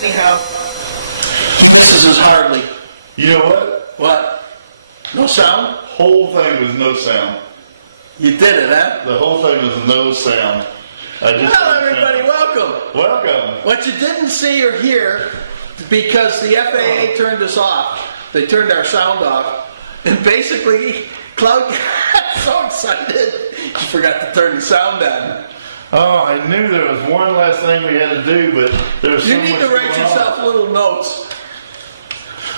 Anyhow, this is hardly. You know what? What? No sound? Whole thing was no sound. You did it, huh? The whole thing was no sound. Hello, everybody. Welcome. Welcome. What you didn't see or hear, because the FAA turned us off. They turned our sound off, and basically, Cloud got so excited he forgot to turn the sound on. Oh, I knew there was one last thing we had to do, but there's so You need much to write going yourself on. little notes.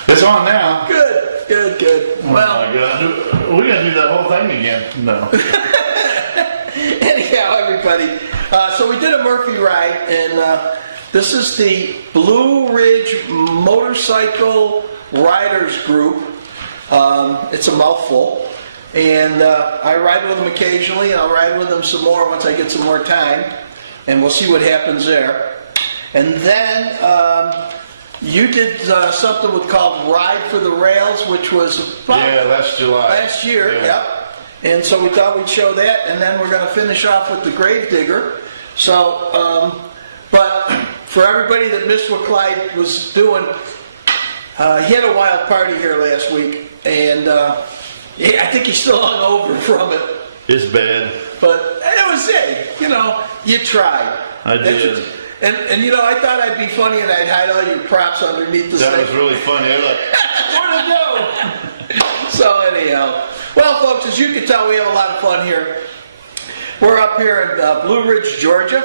It's on now. Good, good, good. Oh Well, my God, we're gonna do that whole thing again. No. anyhow, everybody. So we did a Murphy ride, and this is the Blue Ridge Motorcycle Riders Group. It's a mouthful. And I ride with them occasionally, and I'll ride with them some more once I get some more time. And we'll see what happens there. And then you did something called Ride for the Rails, which was Last July. Last year, yep. And so we thought we'd show that, and then we're going to finish off with the Gravedigger. So, but for everybody that missed what Clyde was doing, he had a wild party here last week, and I think he's still hungover from it. It's bad. But it was it. You tried. I did. And I thought I'd be funny and I'd hide all your props underneath the That sink. was really funny. I was like, where'd it go? So anyhow, well, folks, as you can tell, we have a lot of fun here. We're up here in Blue Ridge, Georgia,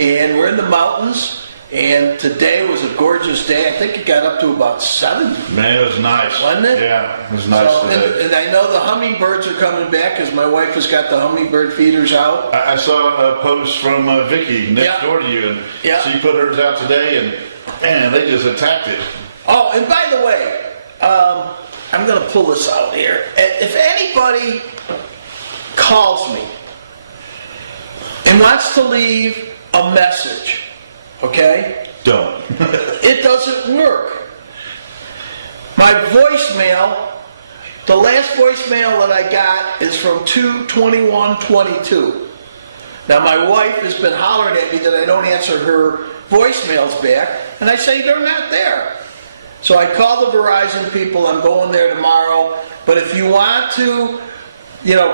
and we're in the mountains. And today was a gorgeous day. I think it got up to about 70. Man, it was nice. Wasn't it? Yeah, it was nice today. And I know the hummingbirds are coming back because my wife has got the hummingbird feeders out. I saw a post from Vicky next door to you, and she put hers out today, and they just attacked it. Oh, and by the way, I'm going to pull this out here. If anybody calls me and wants to leave a message, okay? Don't. It doesn't work. My voicemail, the last voicemail that I got is from 2/21/22. Now my wife has been hollering at me that I don't answer her voicemails back, and I say they're not there. So I call the Verizon people. I'm going there tomorrow. But if you want to,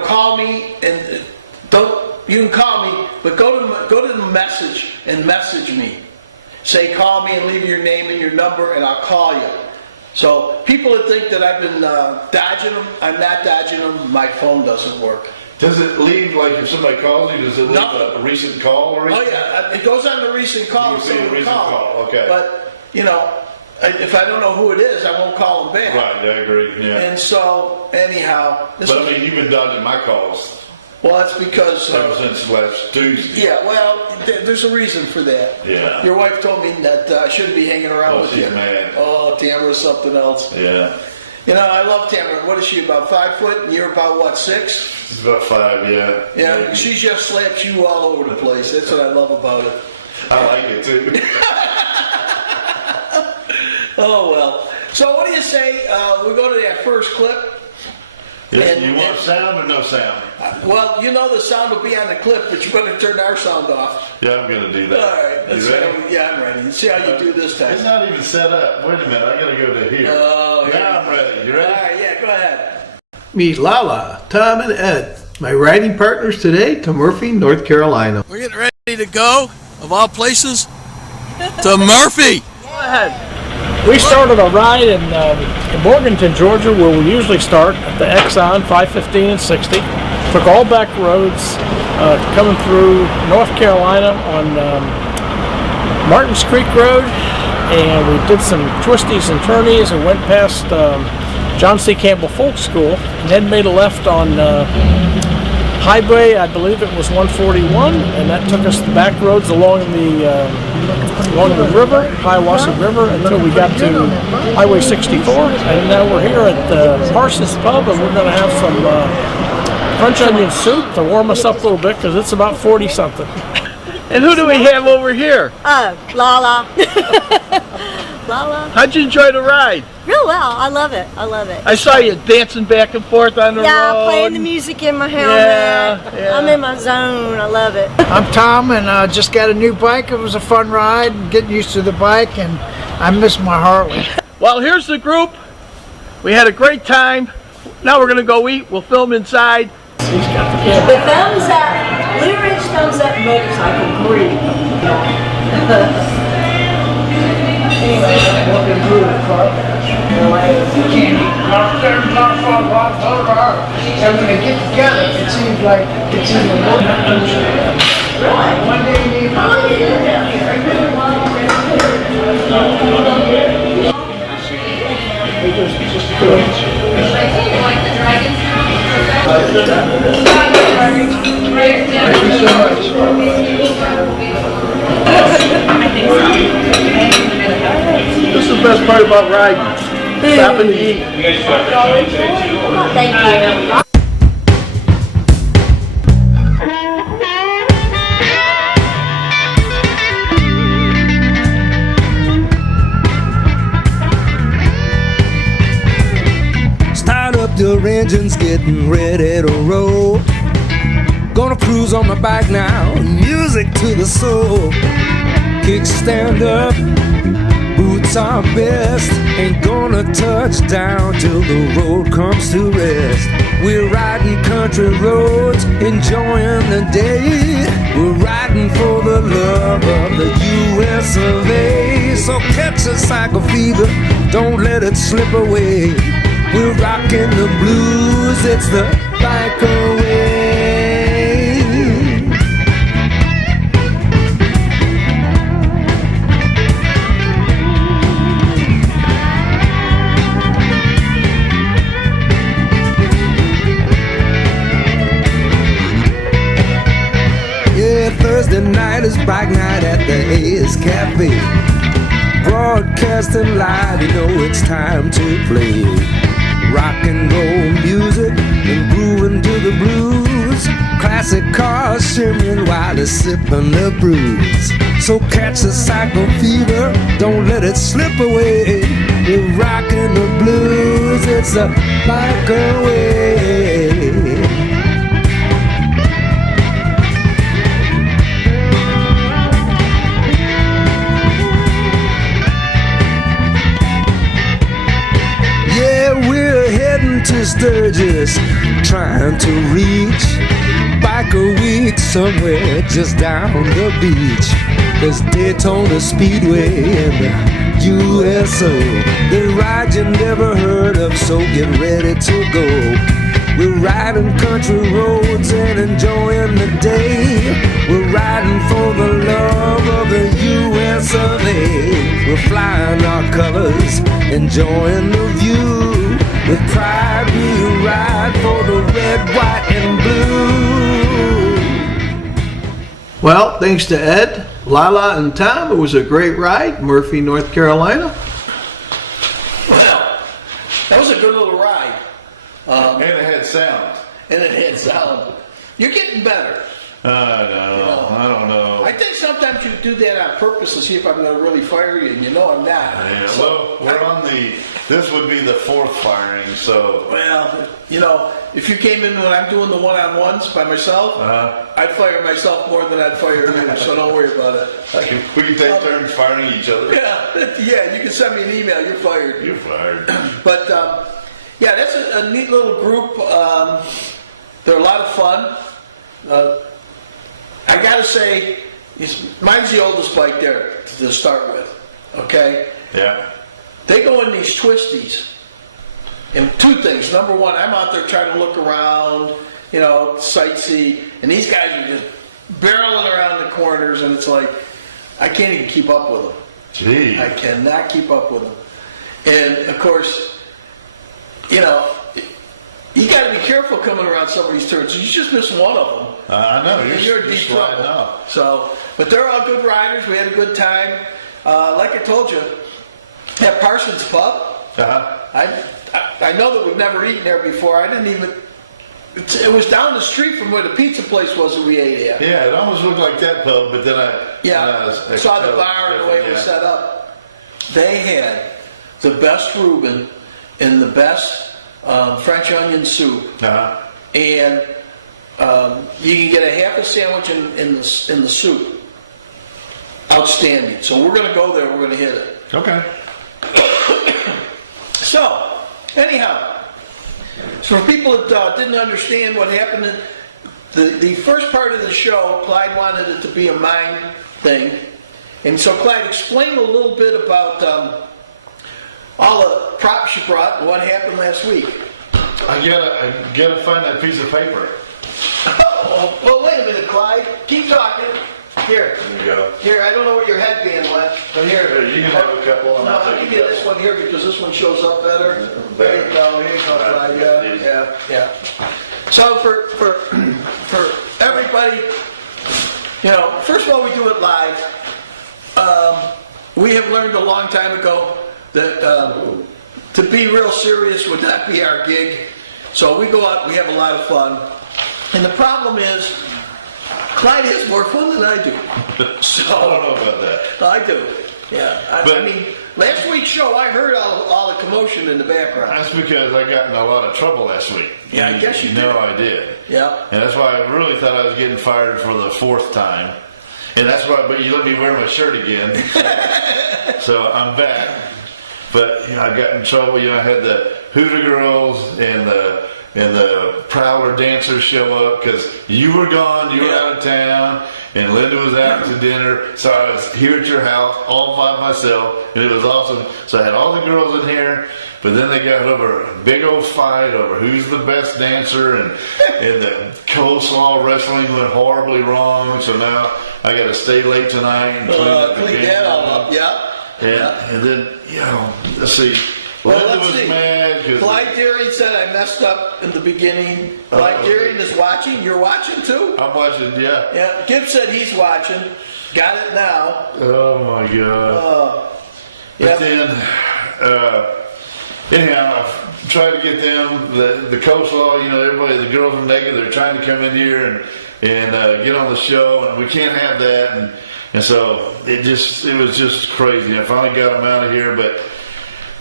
call me and you can call me, but go to the message and message me. Say call me and leave your name and your number, and I'll call you. So people that think that I've been dodging them, I'm not dodging them. My phone doesn't work. Does it leave, like if somebody calls you, does it leave a recent call or anything? Oh yeah, it goes on the recent call. You see the recent call, okay. But, if I don't know who it is, I won't call them back. Right, I agree, yeah. And so, anyhow. You've been dodging my calls. Well, that's because... Ever since last Tuesday. Yeah, well, there's a reason for that. Yeah. Your wife told me that I shouldn't be hanging around with you. She's mad. Oh, Tamara's something else. Yeah. I love Tamara. What is she, about 5 foot? And you're about, what, 6? She's about 5, yeah. Yeah, maybe. she just slaps you all over the place. That's what I love about it. I like it, too. Oh, well. So what do you say we go to that first clip? Yeah, you want sound or no sound? Well, the sound will be on the clip, but you better turn our sound off. Yeah, I'm going to do that. All right. You ready? I'm ready. Let's see how you do this time. It's not even set up. Wait a minute, I got to go to here. Oh, now I'm ready. You ready? All right, yeah, go ahead. Meet Lala, Tom, and Ed, my riding partners today to Murphy, North Carolina. We're getting ready to go, of all places, to Murphy. Go ahead. We started a ride in Morganton, Georgia, where we usually start at the Exxon 515 and 60. Took all back roads coming through North Carolina on Martins Creek Road, and we did some twisties and turnies and went past John C. Campbell Folk School, and then made a left on highway, I believe it was 141, and that took us the back roads along the river, Hiawassee River, until we got to Highway 64, and now we're here at the Parsons Pub, and we're going to have some French onion soup to warm us up a little bit, because it's about 40-something. And who do we have over here? Lala. Lala. How'd you enjoy the ride? Real well. I love it. I love it. I saw you dancing back and forth on the road. Playing the music in my helmet. Yeah. I'm in my zone. I love it. I'm Tom, and I just got a new bike. It was a fun ride, getting used to the bike, and I miss my Harley. Well, here's the group. We had a great time. Now we're gonna go eat. We'll film inside. The thumbs up, Blue Ridge thumbs up motorcycle green. Anyway, I'm walking through the car. And when they get together, it seems like it's even more. One day they This is the best part about riding. Stopping to eat. Thank you. Start up your engines, getting ready to roll. Gonna cruise on my bike now, music to the soul. Kickstand up, boots are best. Ain't gonna touch down till the road comes to rest. We're riding country roads, enjoying the day. We're riding for the love of the US of A. So catch a cycle fever, don't let it slip away. We're rocking the blues, it's the bike away. Yeah, Thursday night is bike night at the A's Cafe. Broadcasting live, you know it's time to play. Rock and roll music and grooving to the blues. Classic cars shimmering while they're sipping the brews. So catch the cycle fever, don't let it slip away. We're rocking the blues, it's a bike away. To Sturgis, trying to reach Biker Week somewhere just down the beach. There's Daytona Speedway and the USO, the ride you never heard of, so get ready to go. We're riding country roads and enjoying the day. We're riding for the love of the US of A. We're flying our colors, enjoying the view. With pride we ride for the red, white, and blue. Well, thanks to Ed, Lala, and Tom, it was a great ride. Murphy, North Carolina. Well, that was a good little ride. And it had sound. You're getting better. I don't know. I think sometimes you do that on purpose to see if I'm going to really fire you, and you know I'm not. Yeah, well, we're on this would be the fourth firing, so. Well, you know, if you came in when I'm doing the one-on-ones by myself, I'd fire myself more than I'd fire you, so don't worry about it. We can take turns firing each other. Yeah, you can send me an email, you're fired. You're fired. But, yeah, that's a neat little group. They're a lot of fun. I gotta say, mine's the oldest bike there to start with, okay? Yeah. They go in these twisties, and two things. Number one, I'm out there trying to look around, you know, sightsee, and these guys are just barreling around the corners, and it's like, I can't even keep up with them. Gee. I cannot keep up with them. And, of course, you know, you got to be careful coming around some of these turns. You just miss one of them. I know, you're deep sliding trouble. up. So, but they're all good riders. We had a good time. Like I told you, at Parsons Pub, I know that we've never eaten there before. I didn't even. It was down the street from where the pizza place was that we ate at. Yeah, it almost looked like that pub, but then I saw the bar and the way it was set up. they had the best Reuben and the best French onion soup. And you can get a half a sandwich in the soup. Outstanding. So we're going to go there. We're going to hit it. Okay. So, anyhow, so for people that didn't understand what happened, the first part of the show, Clyde wanted it to be a mime thing. And so Clyde, explain a little bit about all the props you brought and what happened last week. I gotta find that piece of paper. Oh, well, wait a minute, Clyde. Keep talking. Here. There you go. Here, I don't know where your headband went, but here. You can have a couple. No, I'll give you this one here because this one shows up better. There you go. Here you go, Clyde. Yeah. So for everybody, first of all, we do it live. We have learned a long time ago that to be real serious would not be our gig. So we go out, we have a lot of fun. And the problem is, Clyde has more fun than I do. So I don't know about that. I do. Yeah. I mean, last week's show, I heard all the commotion in the background. That's because I got in a lot of trouble last week. Yeah, I guess you did. No, I did. Yeah. And that's why I really thought I was getting fired for the 4th time. And that's why, but you let me wear my shirt again. So I'm back. But, I got in trouble. I had the Hoodoo Girls and the Prowler dancers show up because you were gone, you were out of town, and Linda was out to dinner. So I was here at your house all by myself, and it was awesome. So I had all the girls in here, but then they got over a big old fight over who's the best dancer, and the coleslaw wrestling went horribly wrong. So now I got to stay late tonight and clean that all up. Yeah. And then, let's see. Well, Linda let's was see. mad because Clyde Deering said I messed up in the beginning. Clyde Deering is watching. You're watching too? I'm watching, yeah. Yeah. Gibbs said he's watching. Got it now. Oh my God. But then, anyhow, I tried to get them the coleslaw. Everybody, the girls are naked. They're trying to come in here and get on the show, and we can't have that. And so it was just crazy. I finally got them out of here,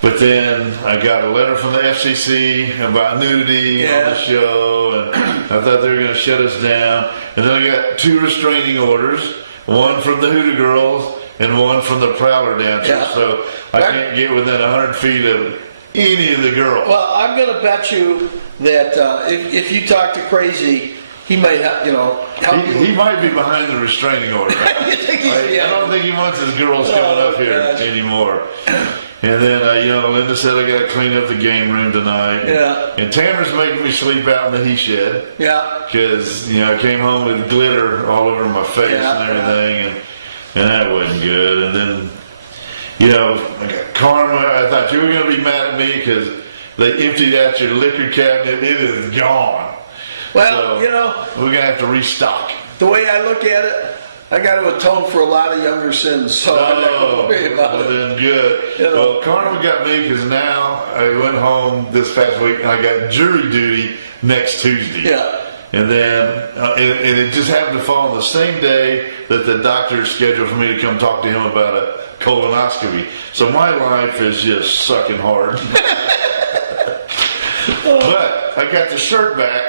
but then I got a letter from the FCC about nudity on the show, and I thought they were going to shut us down. And then I got 2 restraining orders, one from the Hoodoo Girls and one from the Prowler dancers. Yeah. So I can't get within 100 feet of any of the girls. Well, I'm going to bet you that if you talk to Crazy, he might help you. He might be behind the restraining order. Right? I don't think he wants his girls coming up here anymore. And then, Linda said I got to clean up the game room tonight. Yeah. And Tamara's making me sleep out in the he shed. Yeah. Because, I came home with glitter all over my face and everything, and that wasn't good. And then, Karma, I thought you were going to be mad at me because they emptied out your liquor cabinet. It is gone. Well, so we're going to have to restock. The way I look at it, I got to atone for a lot of younger sins, so I'm not going to worry about it. Then good. Well, Carnival got me because now I went home this past week and I got jury duty next Tuesday. Yeah. And then, and it just happened to fall on the same day that the doctor scheduled for me to come talk to him about a colonoscopy. So my life is just sucking hard. But I got the shirt back.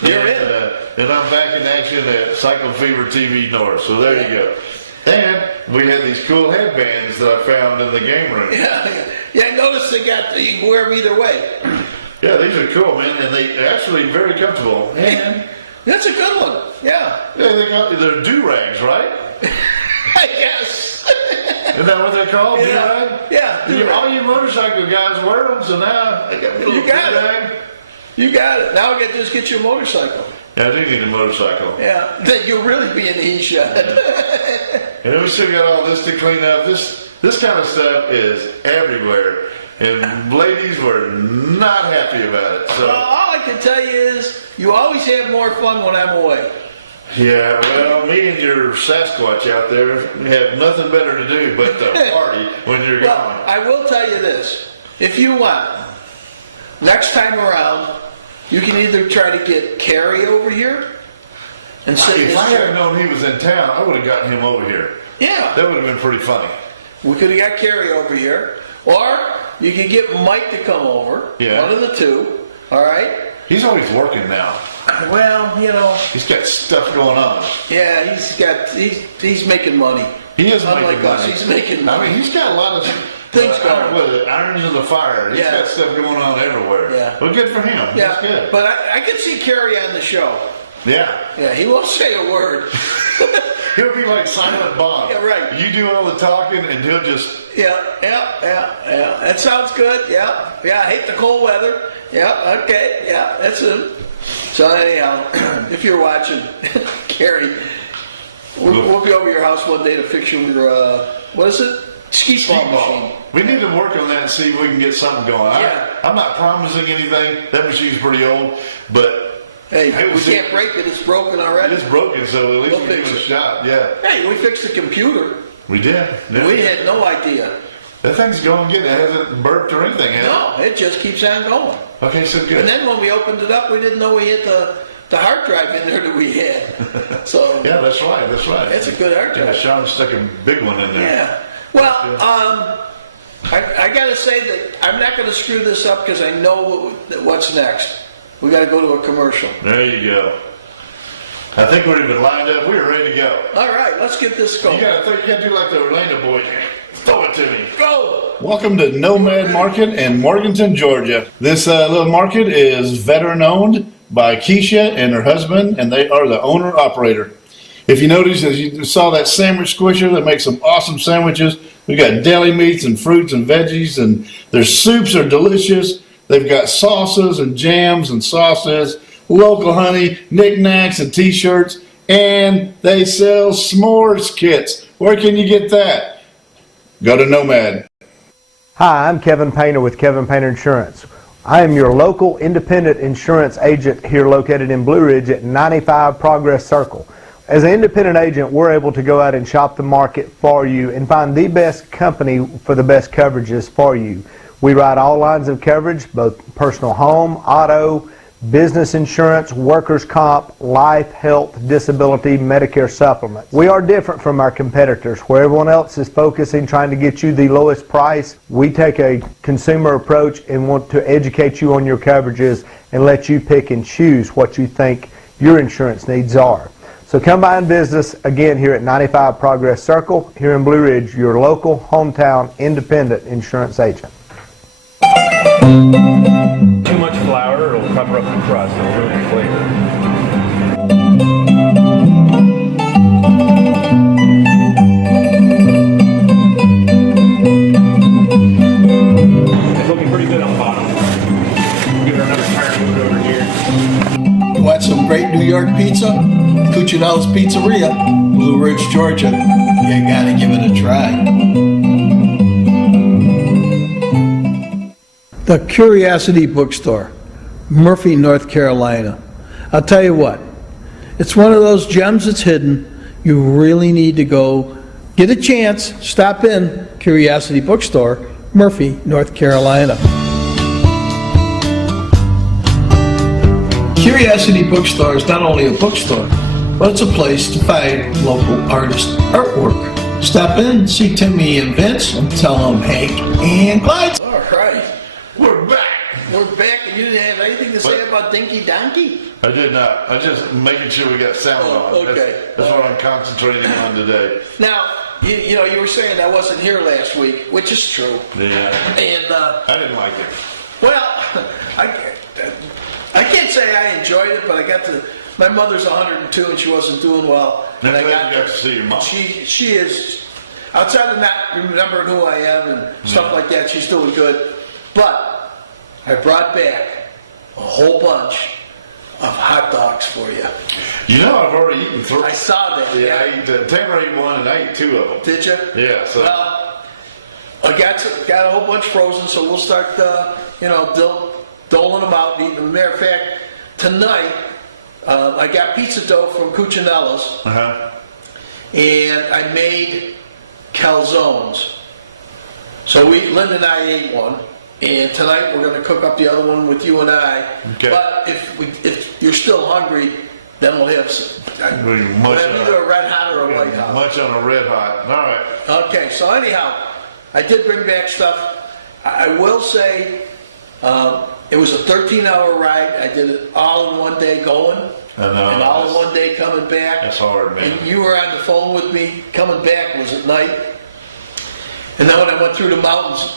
You're in. And I'm back in action at Cycle Fever TV North. So there you go. And we had these cool headbands that I found in the game room. Yeah, I noticed you can wear them either way. Yeah, these are cool, man, and they're actually very comfortable. And that's a good one. Yeah. They're do-rags, right? I guess. Isn't that what they're called? Yeah. Do-rag? All you motorcycle guys wear them, so now I got a little do-rag. You got it. Now I got to just get you a motorcycle. Yeah, I do need a motorcycle. Yeah, then you'll really be in the he-shed. And then we still got all this to clean up. This kind of stuff is everywhere. And ladies were not happy about it. So all I can tell you is you always have more fun when I'm away. Yeah, well, me and your Sasquatch out there have nothing better to do but to party when you're gone. I will tell you this. If you want, next time around, you can either try to get Carrie over here and sit. If I had known he was in town, I would have gotten him over here. Yeah. That would have been pretty funny. We could have got Carrie over here, or you could get Mike to come over. Yeah. One of the two. All right. He's always working now. Well, you know. He's got stuff going on. Yeah, he's making money. He is Unlike making us, money. he's making money. I mean, he's got a lot of things going. With it, irons in the fire. He's got stuff going on everywhere. Yeah. Well, good for him. Yeah. That's good. But I could see Carrie on the show. Yeah. Yeah, he won't say a word. He'll be like Silent Bob. Yeah, right. You do all the talking, and he'll just. Yeah. That sounds good. Yeah. I hate the cold weather. Yeah. Okay. Yeah. That's it. So anyhow, if you're watching, Carrie, we'll be over to your house one day to fix your what is it? Ski machine. We need to work on that and see if we can get something going. Yeah. I'm not promising anything. That machine's pretty old, but. Hey, we can't break it. It's broken already. It's broken, so at least we'll give it a shot. Yeah. Hey, we fixed the computer. We did. Yeah. We had no idea. That thing's going good. It hasn't burped or anything, has it? No, it just keeps on going. Okay, so good. And then when we opened it up, we didn't know we had the hard drive in there that we had. So yeah, that's right. It's a good hard drive. Yeah, Shawn stuck a big one in there. Yeah. Well, I got to say that I'm not going to screw this up because I know what's next. We got to go to a commercial. There you go. I think we're even lined up. We're ready to go. All right, let's get this going. You got to do like the Orlando boys. Throw it to me. Go. Welcome to Nomad Market in Morganton, Georgia. This little market is veteran owned by Keisha and her husband, and they are the owner-operator. If you notice, as you saw that sandwich squisher that makes some awesome sandwiches, we got deli meats and fruits and veggies, and their soups are delicious. They've got salsas and jams and sauces, local honey, knickknacks and t-shirts, and they sell s'mores kits. Where can you get that? Go to Nomad. Hi, I'm Kevin Painter with Kevin Painter Insurance. I am your local independent insurance agent here located in Blue Ridge at 95 Progress Circle. As an independent agent, we're able to go out and shop the market for you and find the best company for the best coverages for you. We write all lines of coverage, both personal home, auto, business insurance, workers' comp, life, health, disability, Medicare supplement. We are different from our competitors. Where everyone else is focusing trying to get you the lowest price, we take a consumer approach and want to educate you on your coverages and let you pick and choose what you think your insurance needs are. So come by and visit us again here at 95 Progress Circle here in Blue Ridge, your local hometown independent insurance agent. Too much flour, it'll cover up the crust and ruin the flavor. It's looking pretty good on the bottom. Give it another turn and move it over here. You want some great New York pizza? Cuccinelli's Pizzeria, Blue Ridge, Georgia. You gotta give it a try. The Curiosity Bookstore, Murphy, North Carolina. I'll tell you what, it's one of those gems that's hidden. You really need to go get a chance, stop in Curiosity Bookstore, Murphy, North Carolina. Curiosity Bookstore is not only a bookstore, but it's a place to find local artist artwork. Stop in, see Timmy and Vince, and tell them Hank and Clyde. All right. We're back. We're back, and you didn't have anything to say about Dinky Donkey? I did not. I just making sure we got sound on. Okay. That's what I'm concentrating on today. Now, you know, you were saying I wasn't here last week, which is true. Yeah. And I didn't like it. well, I can't say I enjoyed it, but I got to. My mother's 102 and she wasn't doing well. And I got to see your mom. She is, outside of not remembering who I am and stuff like that, she's doing good. But I brought back a whole bunch of hot dogs for you. You know, I've already eaten 3. I saw that. Yeah, I ate Tamara ate 1 and I ate 2 of them. Did you? Yeah. So. Well, I got a whole bunch frozen, so we'll start, doling them out. As a matter of fact, tonight I got pizza dough from Cuccinelli's, and I made calzones. So Linda and I ate one. And tonight we're going to cook up the other one with you and I. Okay. But if you're still hungry, Then we'll have we'll have either a red hot or a white hot. Much on a red hot. All right. Okay, so anyhow, I did bring back stuff. I will say, it was a 13-hour ride. I did it all in one day going, and all in one day coming back. That's hard, man. And you were on the phone with me. Coming back was at night. And then when I went through the mountains,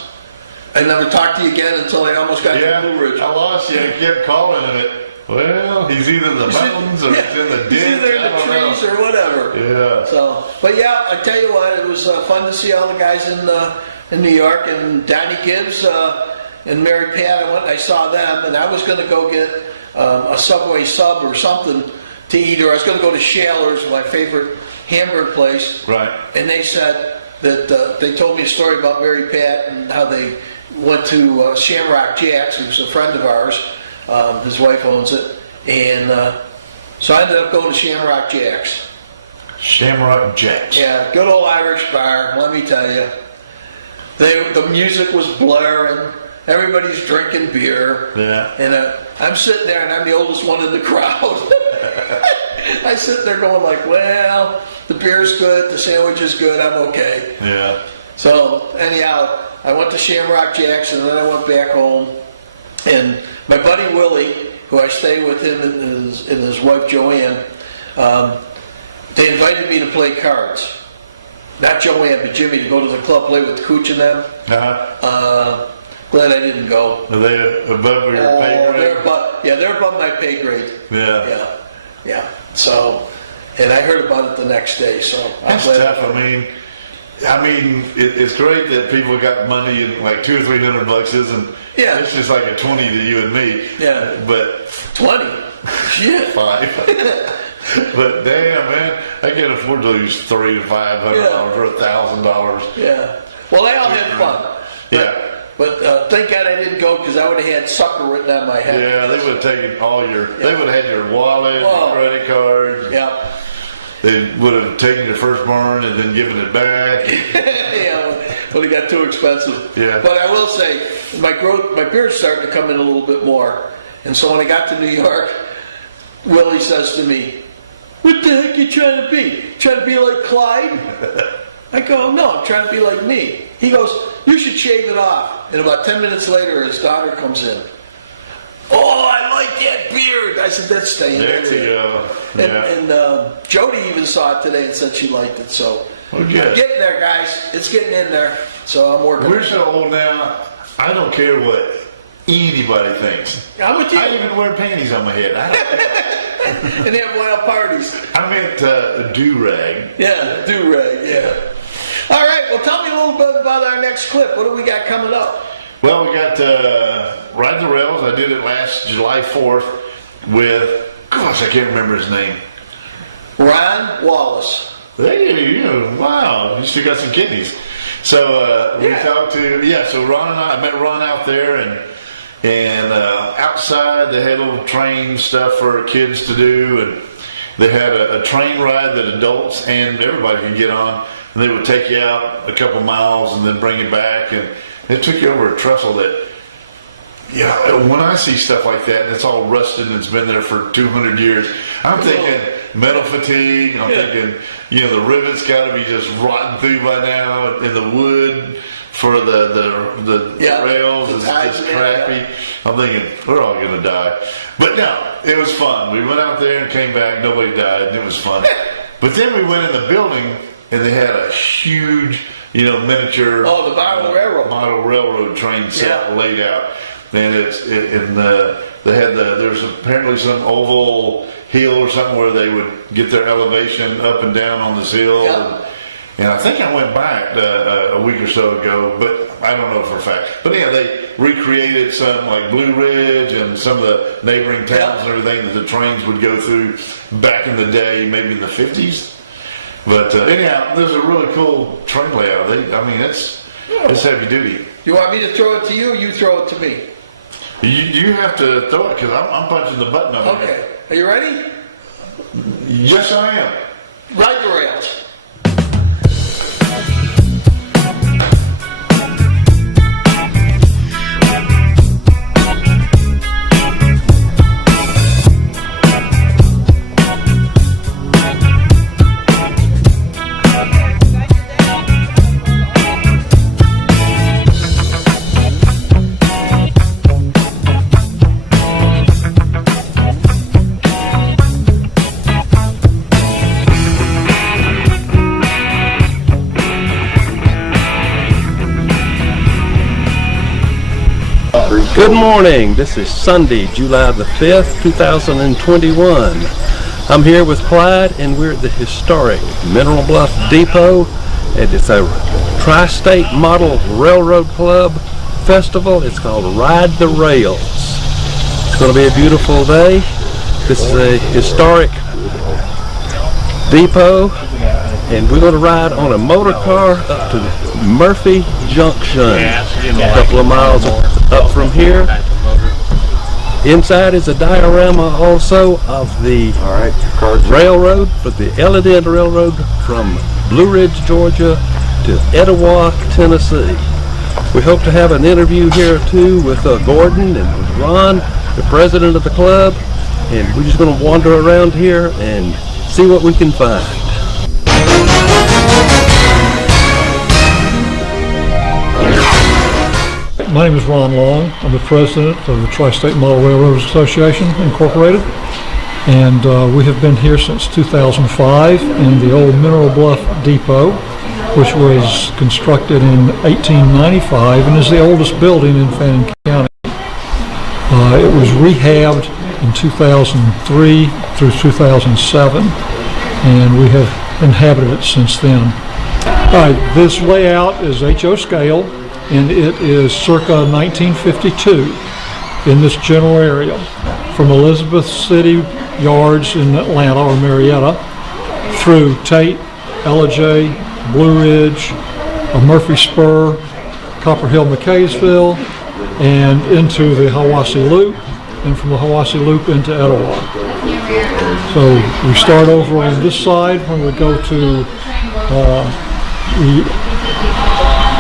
I never talked to you again until I almost got to Blue Ridge. I lost you. I kept calling it. Well, he's either in the mountains or he's in the ditch. He's either in the trees or whatever. Yeah. So, but yeah, I tell you what, it was fun to see all the guys in New York, and Donnie Gibbs and Mary Pat. I saw them, and I was going to go get a Subway sub or something to eat, or I was going to go to Shaler's, my favorite hamburger place. Right. And they said that they told me a story about Mary Pat and how they went to Shamrock Jack's, who's a friend of ours. His wife owns it, and so I ended up going to Shamrock Jack's. Shamrock Jack's. Yeah, good old Irish bar, let me tell you. The music was blaring, everybody's drinking beer, and I'm sitting there and I'm the oldest one in the crowd. I sit there going like, well, the beer's good, the sandwich is good, I'm okay. Yeah. So anyhow, I went to Shamrock Jack's, and then I went back home. And my buddy Willie, who I stay with him and his wife Joanne, they invited me to play cards. Not Joanne, but Jimmy, to go to the club, play with Cooch and them. Glad I didn't go. Are they above your pay grade? They're above my pay grade. Yeah. So, and I heard about it the next day. So that's tough. I mean, it's great that people got money and like $200 or $300 isn't. Yeah. It's just like a 20 to you and me. Yeah. But 20. Shit. 5. But damn, man, I can't afford to lose $300 to $500 or $1,000. Yeah. Well, they all had fun. But thank God I didn't go, because I would have had sucker written on my head. Yeah, they would have taken all your. They would have had your wallet, your credit cards. Yeah. They would have taken your firstborn and then given it back. Well, it got too expensive. Yeah. But I will say, my beer's starting to come in a little bit more. And so when I got to New York, Willie says to me, "What the heck are you trying to be? Trying to be like Clyde?" I go, "No, I'm trying to be like me." He goes, "You should shave it off." And about 10 minutes later, his daughter comes in. "Oh, I like that beard." I said, "That's staying there." There you go. Yeah. And Jody even saw it today and said she liked it. So I'm getting there, guys. It's getting in there. So I'm working. We're so old now, I don't care what anybody thinks. I'm with you. I even wear panties on my head. I don't care. And have wild parties. I meant a do-rag. Yeah, do-rag, yeah. All right, well, tell me a little bit about our next clip. What do we got coming up? Well, we got Ride the Rails. I did it last July 4th with, gosh, I can't remember his name. Ron Wallace. Hey, wow, you still got some kidneys. So we talked to, so Ron and I met Ron out there, and outside they had little train stuff for kids to do, and they had a train ride that adults and everybody could get on, and they would take you out a couple miles and then bring you back, and it took you over a trestle that, when I see stuff like that and it's all rusted and it's been there for 200 years, I'm thinking metal fatigue. I'm thinking, the rivets got to be just rotten through by now, and the wood for the rails is just crappy. I'm thinking we're all going to die. But no, it was fun. We went out there and came back. Nobody died, and it was fun. But then we went in the building, and they had a huge, miniature. Oh, the model railroad train set laid out. And they had there was apparently some oval hill or something where they would get their elevation up and down on this hill. Yeah. And I think I went back a week or so ago, but I don't know for a fact. But they recreated some like Blue Ridge and some of the neighboring towns and everything that the trains would go through back in the day, maybe in the 50s. But anyhow, there's a really cool train layout. It's heavy duty. You want me to throw it to you, or you throw it to me? You have to throw it, because I'm punching the button over here. Okay. Are you ready? Yes, I am. Ride the rails. Good morning. This is Sunday, July the 5th, 2021. I'm here with Clyde, and we're at the historic Mineral Bluff Depot, and it's a Tri-State Model Railroad Club festival. It's called Ride the Rails. It's going to be a beautiful day. This is a historic depot, and we're going to ride on a motor car up to Murphy Junction, a couple of miles up from here. Inside is a diorama also of the railroad, for the L&N Railroad from Blue Ridge, Georgia to Etowah, Tennessee. We hope to have an interview here too with Gordon and with Ron, the president of the club, and we're just going to wander around here and see what we can find. My name is Ron Long. I'm the president of the Tri-State Model Railroads Association, Incorporated. And we have been here since 2005 in the old Mineral Bluff Depot, which was constructed in 1895 and is the oldest building in Fannin County. It was rehabbed in 2003 through 2007, and we have inhabited it since then. This layout is HO scale, and it is circa 1952 in this general area, from Elizabeth City Yards in Atlanta or Marietta through Tate, Ellijay, Blue Ridge, Murphy Spur, Copper Hill, McKaysville, and into the Hiwassee Loop, and from the Hiwassee Loop into Etowah. So we start over on this side when we go to the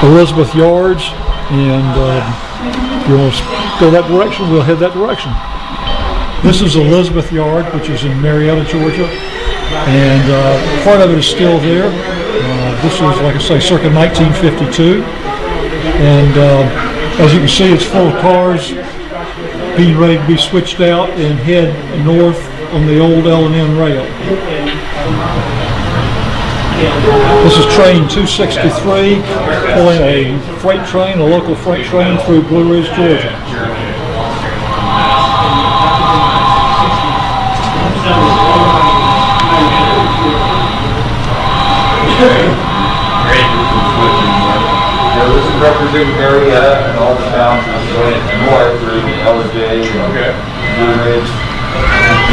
Elizabeth Yards, and if you want to go that direction, we'll head that direction. This is Elizabeth Yard, which is in Marietta, Georgia, and part of it is still there. This is, like I say, circa 1952, and as you can see, it's full of cars being ready to be switched out and head north on the old L&N rail. This is train 263, pulling a freight train, a local freight train through Blue Ridge, Georgia. This is representing Marietta and all the towns going north through Ellijay and Blue Ridge.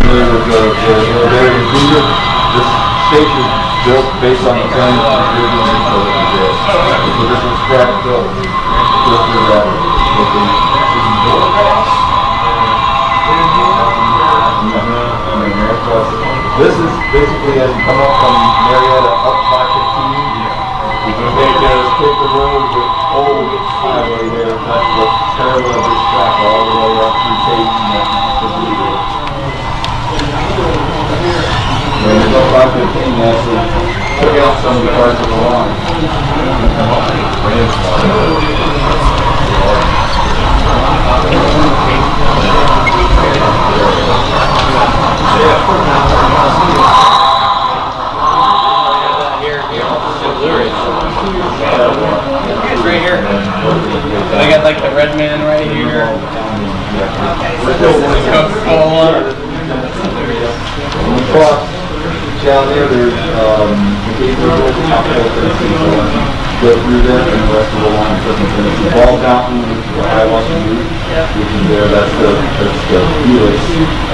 Familiar with the Marietta Cougar? This station is built based on the plans of the original depot that we did. So this was scrap built just for that. This is basically as you come up from Marietta up 515. You can take the road with old highway there. That's what parallel this track all the way up through Tate and to Blue Ridge. When you go 515, actually took out some of the parts of the line. Right here. I got like the red man right here. Coca-Cola. Down there, there's go through them, and the rest of the line doesn't finish. The Ball Mountain, which is where I want to do, which is there, that's the Helix,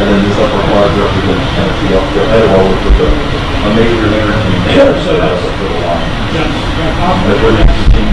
and then this upper part represents Tennessee up there, Etowah, which is a major interchange for the line. That's where you continue.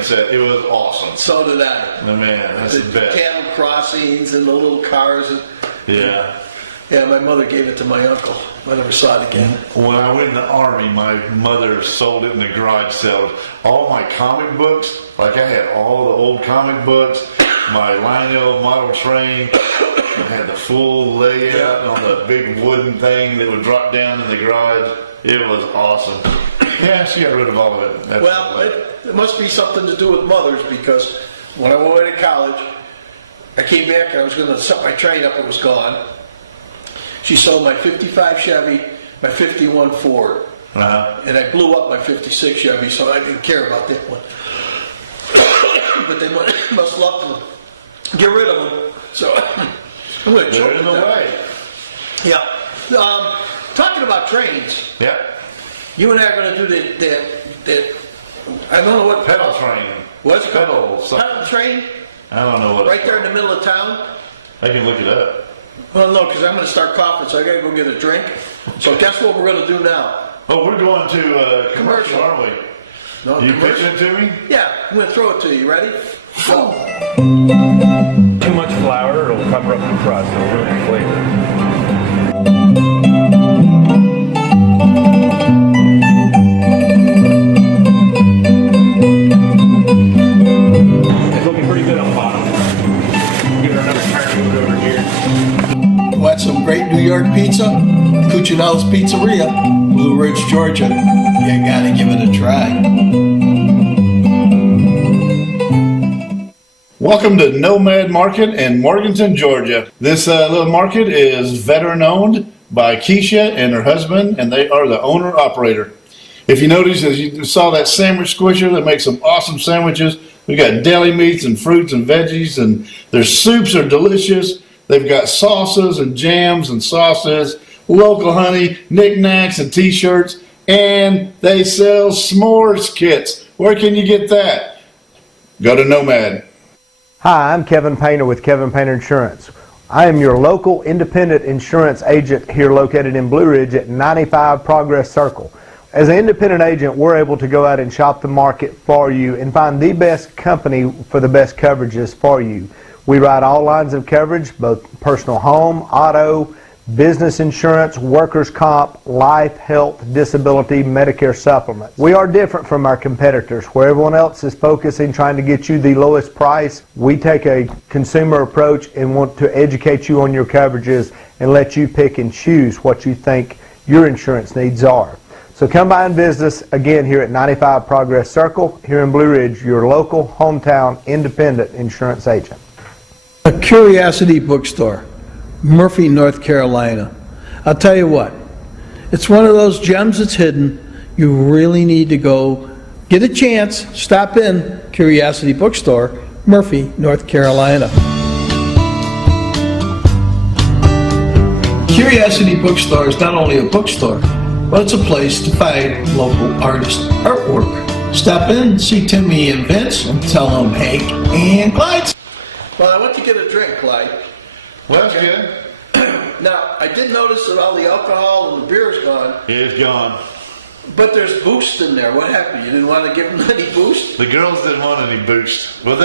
train set. It was awesome. So did I. Oh, man, that's the best. Cattle crossings and the little cars. Yeah. Yeah, my mother gave it to my uncle. I never saw it again. When I went in the Army, my mother sold it in the garage sales. All my comic books, like I had all the old comic books, my Lionel model train, I had the full layout on the big wooden thing that would drop down in the garage. It was awesome. Yeah, she got rid of all of it. It must be something to do with mothers, because when I went away to college, I came back and I was going to set my train up. It was gone. She sold my 55 Chevy, my 51 Ford, and I blew up my 56 Chevy, so I didn't care about that one. But they must love to get rid of them. So I'm going to choke in the way. Yeah. Talking about trains. Yeah. You and I are going to do that. I don't know what pedal train. What's it called? Pedal train. I don't know what. Right there in the middle of town. I can look it up. Well, no, because I'm going to start coughing, so I got to go get a drink. So guess what we're going to do now? Oh, we're going to commercial, aren't we? No, you pitching it to me? Yeah, I'm going to throw it to you. Ready? Go. Too much flour, it'll cover up the crust. It'll ruin the flavor. It's looking pretty good on the bottom. Give it another turn, move it over here. Want some great New York pizza? Cuccinelli's Pizzeria, Blue Ridge, Georgia. You gotta give it a try. Welcome to Nomad Market in Morganton, Georgia. This little market is veteran owned by Keisha and her husband, and they are the owner operator. If you notice, as you saw that sandwich squisher that makes some awesome sandwiches, we got deli meats and fruits and veggies, and their soups are delicious. They've got sauces and jams and sauces, local honey, knickknacks and t-shirts, and they sell s'mores kits. Where can you get that? Go to Nomad. Hi, I'm Kevin Painter with Kevin Painter Insurance. I am your local independent insurance agent here located in Blue Ridge at 95 Progress Circle. As an independent agent, we're able to go out and shop the market for you and find the best company for the best coverages for you. We write all lines of coverage, both personal home, auto, business insurance, workers' comp, life, health, disability, Medicare supplements. We are different from our competitors. Where everyone else is focusing trying to get you the lowest price, we take a consumer approach and want to educate you on your coverages and let you pick and choose what you think your insurance needs are. So come by and visit us again here at 95 Progress Circle here in Blue Ridge, your local hometown independent insurance agent. A Curiosity Bookstore, Murphy, North Carolina. I'll tell you what, it's one of those gems that's hidden. You really need to go get a chance, stop in Curiosity Bookstore, Murphy, North Carolina. Curiosity Bookstore is not only a bookstore, but it's a place to find local artist artwork. Stop in, see Timmy and Vince, and tell them Hank and Clyde. Well, I went to get a drink, Clyde. Well, that's good. Now, I did notice that all the alcohol and the beer is gone. It's gone. But there's Boost in there. What happened? You didn't want to give them any Boost? The girls didn't want any Boost. Well,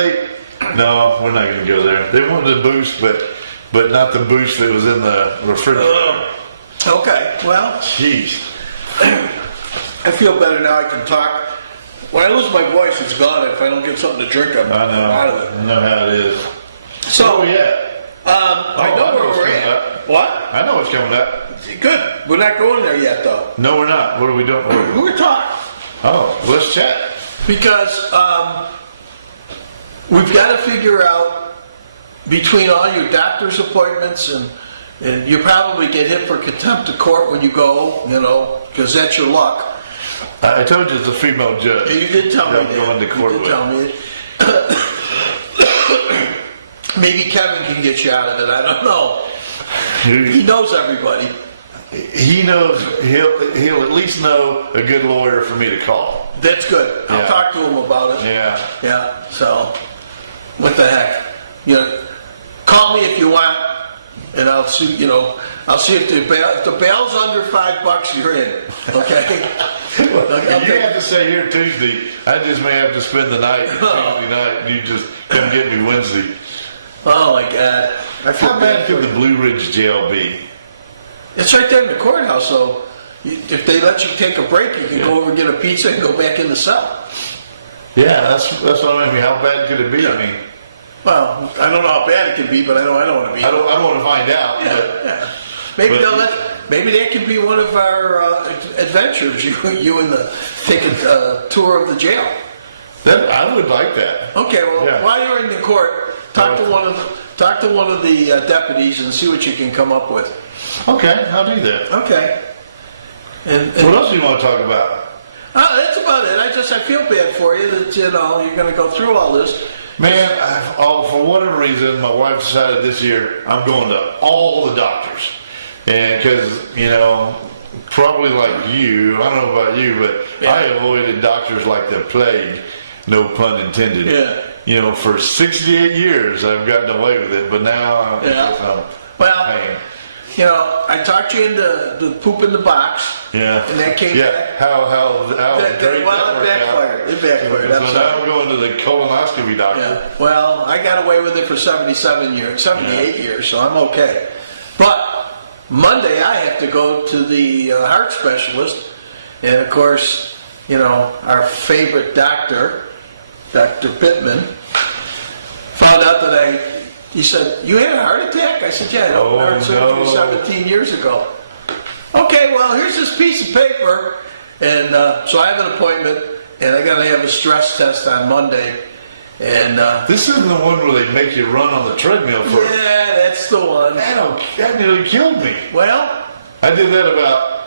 no, we're not going to go there. They wanted a Boost, but not the Boost that was in the refrigerator. Okay, well. Jeez. I feel better now. I can talk. When I lose my voice, it's gone. If I don't get something to drink, I'm out of it. I know how it is. So, where we at? I know where we're at. What? I know what's coming up. Good. We're not going there yet, though. No, we're not. What are we doing? We're talking. Oh, let's chat. Because we've got to figure out, between all your doctor's appointments, and you probably get hit for contempt of court when you go, because that's your luck. I told you it's a female judge. Yeah, you did tell me that. Going to court you did tell me it. Maybe Kevin can get you out of it. I don't know. He knows everybody. He knows. He'll at least know a good lawyer for me to call. That's good. I'll talk to him about it. Yeah. Yeah. So, what the heck? Call me if you want, and I'll see. I'll see if the bail's under $5, you're in. Okay. You have to stay here Tuesday. I just may have to spend the night Tuesday night, and you just come get me Wednesday. Oh my God. How bad could the Blue Ridge jail be? It's right there in the courthouse, so if they let you take a break, you can go over and get a pizza and go back in the cell. Yeah, that's what I mean. How bad could it be? I mean, well, I don't know how bad it could be, but I know I don't want to be. I don't want to find out. Yeah. Maybe that could be one of our adventures. You and take a tour of the jail. I would like that. Okay, well, while you're in the court, talk to one of the deputies and see what you can come up with. Okay, I'll do that. Okay. And what else do you want to talk about? That's about it. I feel bad for you that you're going to go through all this. Man, for whatever reason, my wife decided this year I'm going to all the doctors, and because probably like you, I don't know about you, but I avoided doctors like the plague. No pun intended. Yeah. For 68 years I've gotten away with it, but now I'm paying. I talked you into the poop in the box. Yeah. And that came back. How it backfired. It backfired. So now I'm going to the colonoscopy doctor. Yeah. Well, I got away with it for 78 years, so I'm okay. But Monday I have to go to the heart specialist, and of course, our favorite doctor, Dr. Pittman, found out that he said, "You had a heart attack?" I said, "Yeah, I had open heart surgery 17 years ago." Okay, well, here's this piece of paper, and so I have an appointment, and I got to have a stress test on Monday. And this isn't the one where they make you run on the treadmill for. Yeah, that's the one. That nearly killed me. Well, I did that about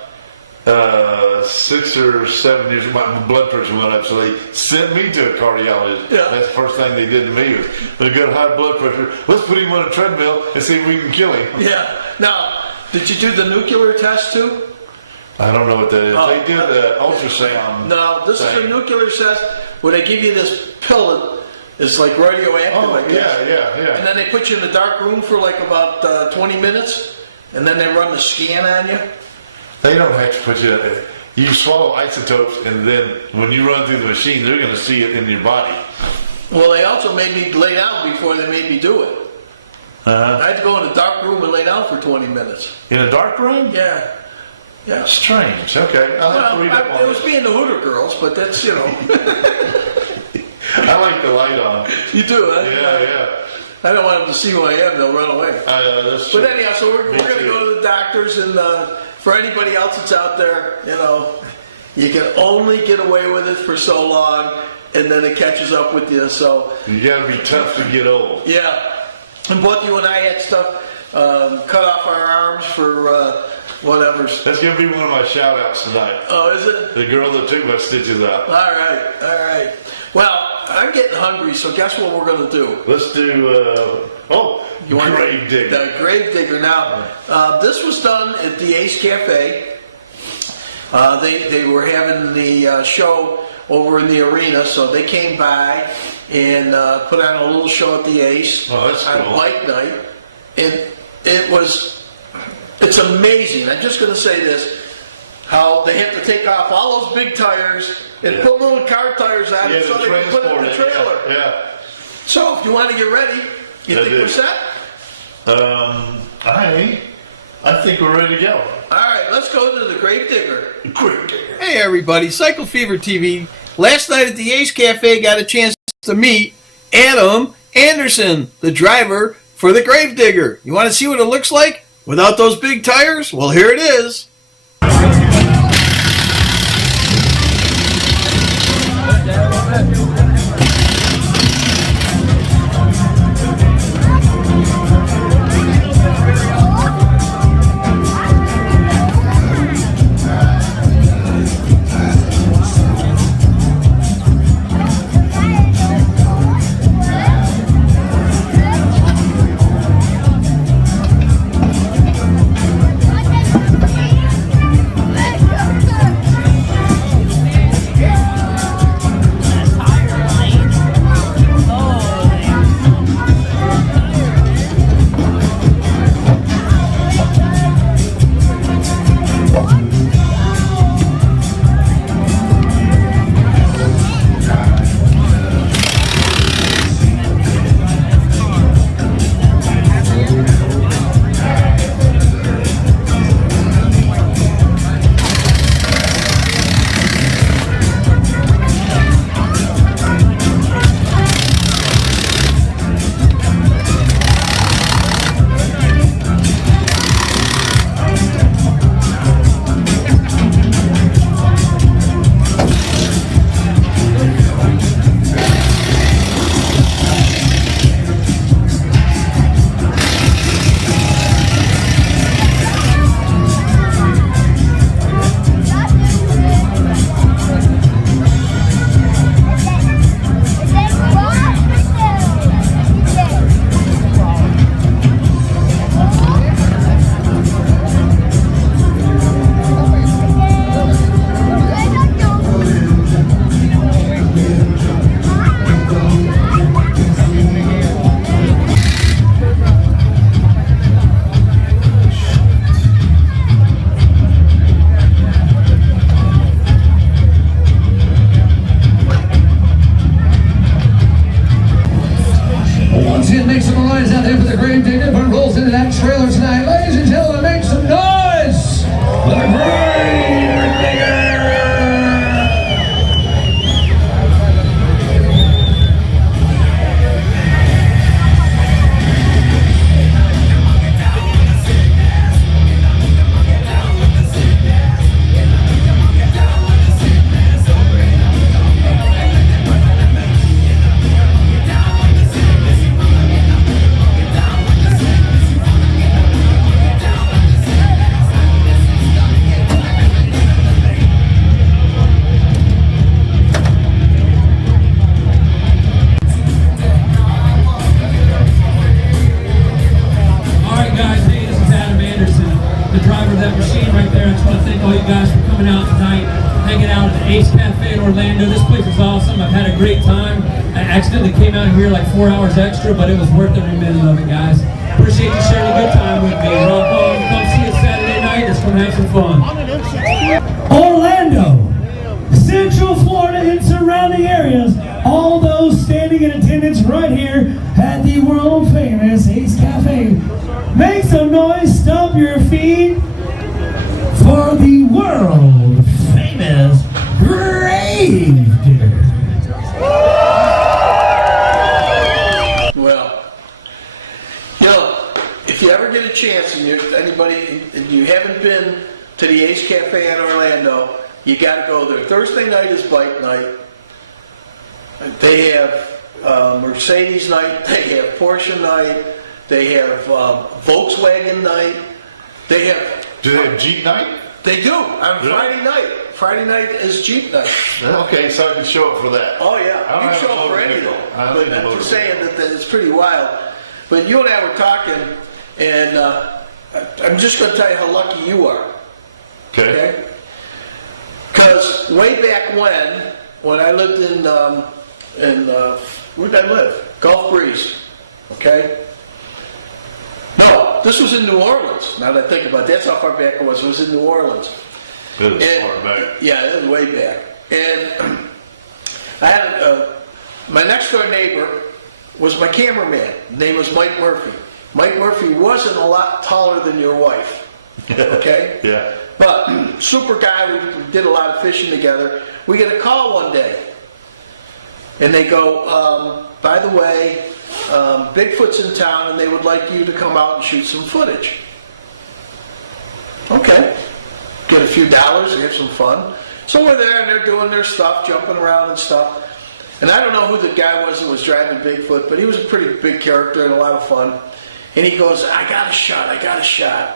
6 or 7 years. My blood pressure went up, so they sent me to a cardiologist. Yeah. That's the first thing they did to me. Was they got high blood pressure. Let's put him on a treadmill and see if we can kill him. Yeah. Now, did you do the nuclear test too? I don't know what that is. They did the ultrasound. No, this is a nuclear test where they give you this pill. It's like radioactive, I guess. Yeah. And then they put you in the dark room for like about 20 minutes, and then they run the scan on you. They don't have to put you in. You swallow isotopes, and then when you run through the machine, they're going to see it in your body. Well, they also made me lay down before they made me do it. I had to go in a dark room and lay down for 20 minutes. In a dark room? Yeah. Strange. Okay. I'll have to read up on it was being the Hooter girls, but that's, I like the light on. You do, huh? Yeah. I don't want them to see who I am. They'll run away. That's true. But anyhow, so we're going to go to the doctors, and for anybody else that's out there, you can only get away with it for so long, and then it catches up with you. So you got to be tough to get old. Yeah. And both you and I had stuff cut off our arms for whatever. That's going to be one of my shout-outs tonight. Oh, is it? The girl that took my stitches out. All right. Well, I'm getting hungry, so guess what we're going to do? Let's do, Grave Digger. The Grave Digger. Now, this was done at the Ace Cafe. They were having the show over in the arena, so they came by and put on a little show at the Ace on bike night. And it's amazing. I'm just going to say this. How they have to take off all those big tires and put little car tires on it so they can put it in the trailer. Yeah. So if you want to get ready, you think we're set? I think we're ready to go. All right, let's go to the Grave Digger. Hey everybody, Cycle Fever TV. Last night at the Ace Cafe, got a chance to meet Adam Anderson, the driver for the Grave Digger. You want to see what it looks like without those big tires? Well, here it is. Once again, make some noise out there for the grave digger, but rolls into that trailer tonight. Ladies and gentlemen, make some noise for the grave digger! Great time. I accidentally came out here like 4 hours extra, but it was worth every minute of it, guys. Appreciate you sharing a good time with me. Rock on. Come see us Saturday night. Let's come have some fun. Orlando, Central Florida and surrounding areas, all those standing in attendance right here at the world famous Ace Cafe. Make some noise, stomp your feet for the world famous Grave Digger. Well, you know, if you ever get a chance and you haven't been to the Ace Cafe in Orlando, you got to go there. Thursday night is bike night. They have Mercedes night. They have Porsche night. They have Volkswagen night. They have. Do they have Jeep night? They do on Really? Friday night. Friday night is Jeep night. Okay, so I can show up for that. Oh yeah, I don't you have show a up for motorcycle. anything. I don't But need a I'm just motorcycle. saying that it's pretty wild. But you and I were talking, and I'm just going to tell you how lucky you are. Okay. Because way back when I lived in where did I live? Gulf Breeze. Okay. No, this was in New Orleans. Now that I think about it, that's how far back it was. It was in New Orleans. It is far back. Yeah, it was way back. And I had my next door neighbor was my cameraman. His name was Mike Murphy. Mike Murphy wasn't a lot taller than your wife. Okay? Yeah. But super guy, we did a lot of fishing together. We get a call one day. And they go, by the way, Bigfoot's in town and they would like you to come out and shoot some footage. Okay. Get a few dollars and have some fun. So we're there and they're doing their stuff, jumping around and stuff. And I don't know who the guy was that was driving Bigfoot, but he was a pretty big character and a lot of fun. And he goes, I got a shot.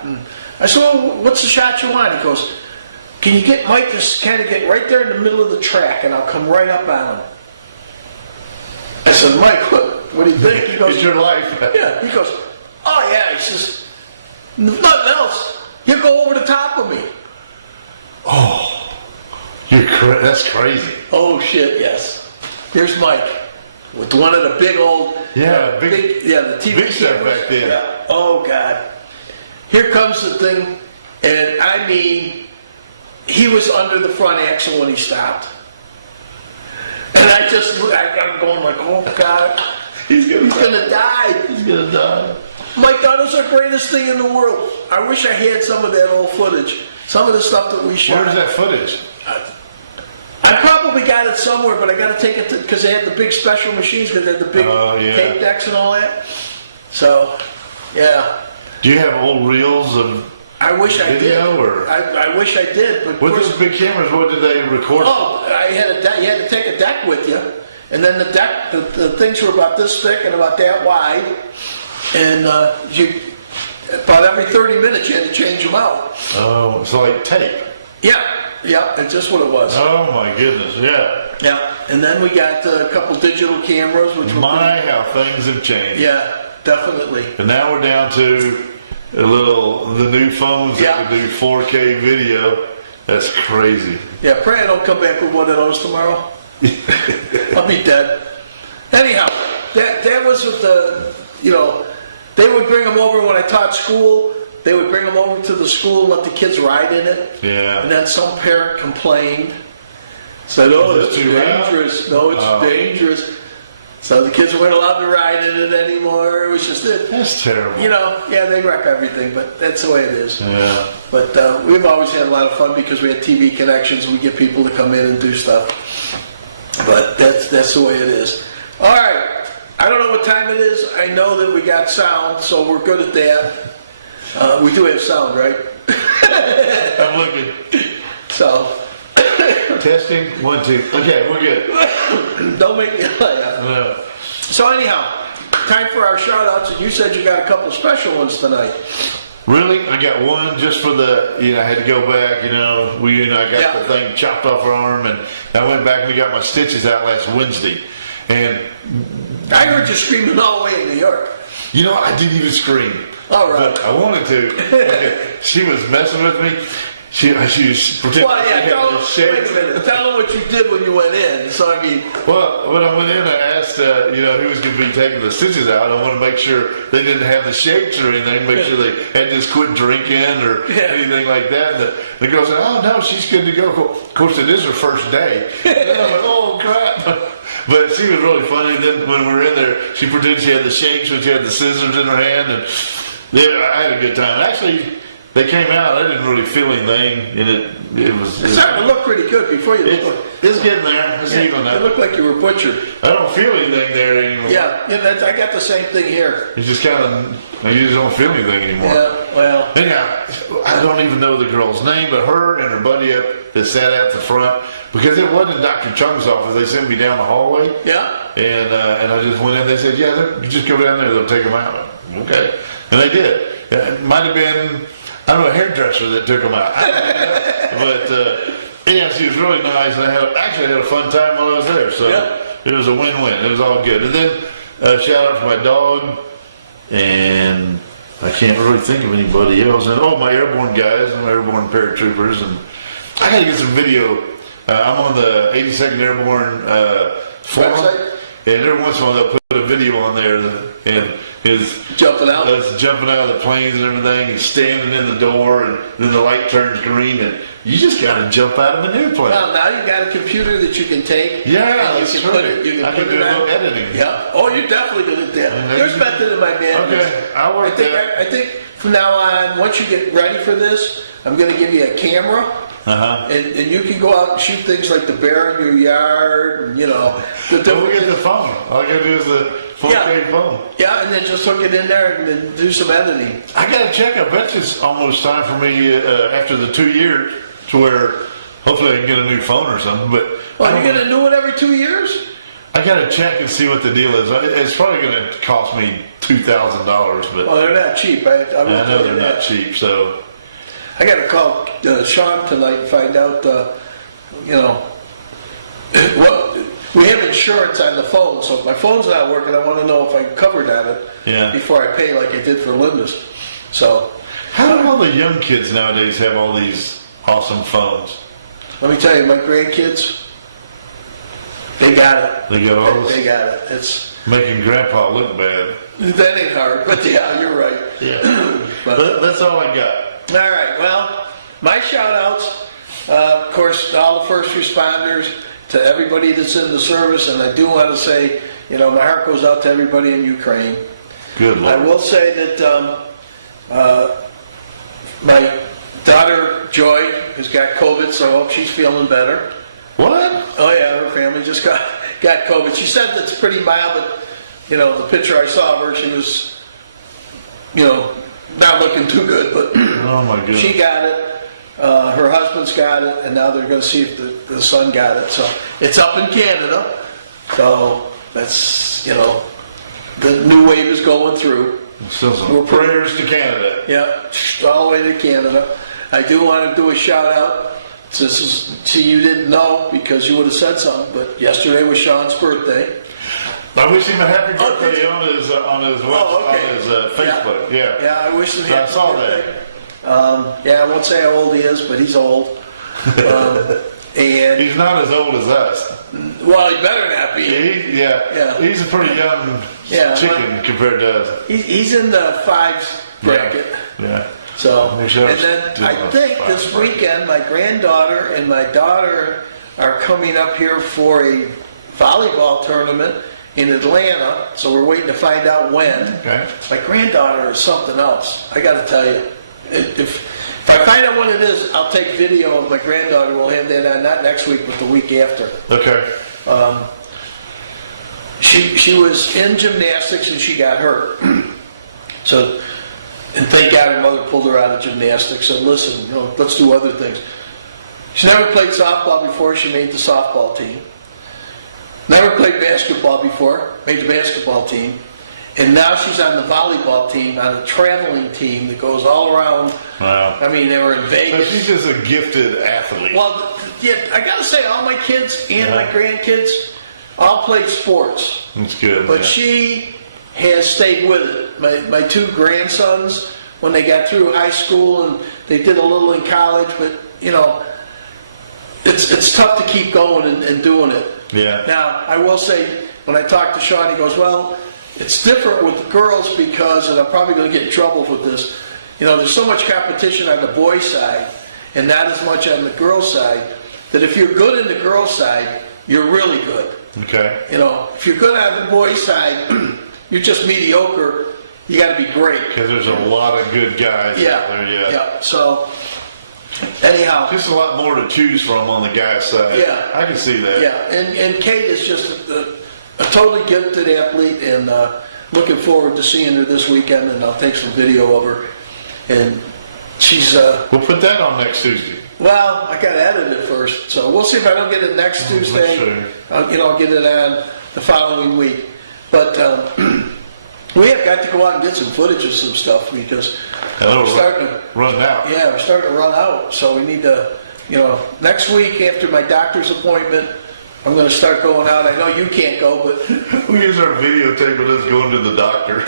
And I said, well, what's the shot you want? He goes, can you get Mike to kind of get right there in the middle of the track and I'll come right up on him. I said, Mike, what do you think? He goes, It's your life. yeah. He goes, oh yeah. He says, nothing else. You go over the top of me. Oh, that's crazy. Oh shit, yes. Here's Mike with one of the big old the TV big stuff cameras. back then. Yeah. Oh god. Here comes the thing, and I mean, he was under the front axle when he stopped, and I'm going like, oh god, he's gonna die. He's gonna die. Mike thought it was the greatest thing in the world. I wish I had some of that old footage. Some of the stuff that we shot. Where's that footage? I probably got it somewhere, but I got to take it because they had the big special machines because they had the big tape decks and all that. So, yeah. Do you have old reels of I wish I did. video or? I wish I did. But With those big cameras, what did they record? Oh, you had to take a deck with you, and then the deck, the things were about this thick and about that wide, and about every 30 minutes you had to change them out. Oh, it's like tape. Yeah, that's just what it was. Oh my goodness, yeah. Yeah, and then we got a couple digital cameras, which how things have changed. Yeah, definitely. And now we're down to the new phones that can do 4K video. That's crazy. Yeah, pray I don't come back with one of those tomorrow. I'll be dead. Anyhow, that was with they would bring them over when I taught school. They would bring them over to the school and let the kids ride in it. Yeah. And then some parent complained. Said, oh, that's too dangerous. No, it's dangerous. So the kids weren't allowed to ride in it anymore. That's terrible. You know, yeah, they wreck everything, but that's the way it is. Yeah. But we've always had a lot of fun because we had TV connections. We get people to come in and do stuff. But that's the way it is. All right. I don't know what time it is. I know that we got sound, so we're good at that. We do have sound, right? I'm looking. So. Testing, 1, 2. Okay, we're good. Don't make me laugh. No. So anyhow, time for our shout-outs, and you said you got a couple special ones tonight. Really? I got one just for the, I had to go back, I got the thing chopped off her arm, and I went back and we got my stitches out last Wednesday. And I heard you screaming all the way in New York. You know what? I didn't even scream. All right. But I wanted to. She was messing with me. She was pretending. Well, yeah, wait a minute. Tell them what you did when you went in. So, I mean. Well, when I went in, I asked, who was going to be taking the stitches out. I wanted to make sure they didn't have the shakes or anything, make sure they had just quit drinking or anything like that. And the girl said, oh, no, she's good to go. Of course, it is her first day. And I'm like, oh, crap. But she was really funny. And then when we were in there, she pretended she had the shakes when she had the scissors in her hand. And yeah, I had a good time. Actually, they came out. I didn't really feel anything, and it was. It's starting to look pretty good before you look. It's getting there. It's even there. It looked like you were butchered. I don't feel anything there anymore. Yeah, I got the same thing here. It's just kind of. I just don't feel anything anymore. Yeah, well. Anyhow, I don't even know the girl's name, but her and her buddy up that sat at the front, because it wasn't Dr. Chung's office. They sent me down the hallway. Yeah. And I just went in. They said, just go down there. They'll take them out. Okay. And they did. It might have been. I don't know, a hairdresser that took them out. I don't know. But anyhow, she was really nice, and I actually had a fun time while I was there. So it was a win-win. It was all good. And then shout out to my dog, and I can't really think of anybody else. And my airborne guys, my airborne paratroopers, and I got to get some video. I'm on the 82nd Airborne forum, website? And every once in a while they'll put a video on there, and his jumping out of the planes and everything, and standing in the door, and then the light turns green, and you just got to jump out of an airplane. Well, now you've got a computer that you can take. Yeah, and you can put it. You can put do it a little editing. Yeah. Oh, you're definitely good at that. There's method in my madness. Okay, I'll work that. I think from now on, once you get ready for this, I'm going to give you a camera. And you can go out and shoot things like the bear in your yard, and, Don't forget the phone. All I got to do is the 4K phone. Yeah, and then just hook it in there and then do some editing. I got to check. I bet it's almost time for me after the 2 years to where hopefully I can get a new phone or something. But you get a new one every 2 years? I got to check and see what the deal is. It's probably going to cost me $2,000, but they're not cheap. I know they're not cheap. So I got to call Shawn tonight and find out. What we have insurance on the phone, so if my phone's not working, I want to know if I'm covered on it before I pay like I did for Linda's. So, how do all the young kids nowadays have all these awesome phones? Let me tell you, my grandkids, they got it. They got all this. They got it. It's making Grandpa look bad. That ain't hard, but yeah, you're right. Yeah, but that's all I got. All right. Well, my shout-outs, of course, all the first responders, to everybody that's in the service, and I do want to say, my heart goes out to everybody in Ukraine. Good Lord. I will say that my daughter, Joy, has got COVID, so I hope she's feeling better. What? Oh, yeah, her family just got COVID. She said it's pretty mild, but, the picture I saw of her, she was, not looking too good, but oh my goodness. She got it. Her husband's got it, and now they're going to see if the son got it. So it's up in Canada. So that's, the new wave is going through. So prayers to Canada. Yeah, all the way to Canada. I do want to do a shout out. You didn't know because you would have said something, but yesterday was Shawn's birthday. I wish him a happy birthday on his Facebook. Yeah, I wish him. I saw that. I won't say how old he is, but he's old. And he's not as old as us. Well, he better not be. He's a pretty young chicken compared to us. He's in the 5s bracket. Yeah. So, and then I think this weekend my granddaughter and my daughter are coming up here for a volleyball tournament in Atlanta, so we're waiting to find out when. Okay. My granddaughter is something else. I got to tell you, if I find out when it is, I'll take video of my granddaughter. We'll have that on not next week, but the week after. Okay. She was in gymnastics and she got hurt. So, and thank God her mother pulled her out of gymnastics. So listen, let's do other things. She never played softball before. She made the softball team. Never played basketball before. Made the basketball team. And now she's on the volleyball team, on a traveling team that goes all around. Wow. I mean, they were in Vegas. So she's just a gifted athlete. Well, yeah, I got to say, all my kids and my grandkids all played sports. That's good. But she has stayed with it. My two grandsons, when they got through high school and they did a little in college, but it's tough to keep going and doing it. Yeah. Now, I will say, when I talked to Shawn, he goes, well, it's different with the girls because, and I'm probably going to get in trouble with this, there's so much competition on the boys' side and not as much on the girls' side, that if you're good in the girls' side, you're really good. Okay. If you're good on the boys' side, you're just mediocre. You got to be great. Because there's a lot of good guys out there, Yeah. So, anyhow. Just a lot more to choose from on the guy's side. Yeah. I can see that. Yeah. And Kate is just a totally gifted athlete, and looking forward to seeing her this weekend, and I'll take some video of her. And she's... we'll put that on next Tuesday. Well, I got to edit it first, so we'll see if I don't get it next Tuesday. Sure. I'll get it on the following week. But we have got to go out and get some footage of some stuff because we're starting to run out. Yeah, we're starting to run out. So we need to, next week after my doctor's appointment, I'm going to start going out. I know you can't go, but we use our videotape of us going to the doctor.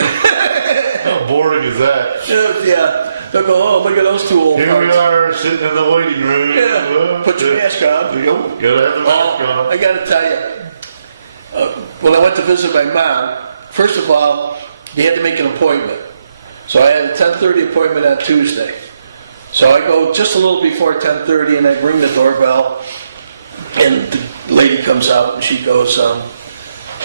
How boring is that? Yeah. They'll go, oh, look at those two old Here we are sitting in the waiting room. Yeah. Put your mask on. Gotta have the mask on. I got to tell you, when I went to visit my mom, first of all, you had to make an appointment. So I had a 10:30 appointment on Tuesday. So I go just a little before 10:30 and I ring the doorbell and the lady comes out and she goes,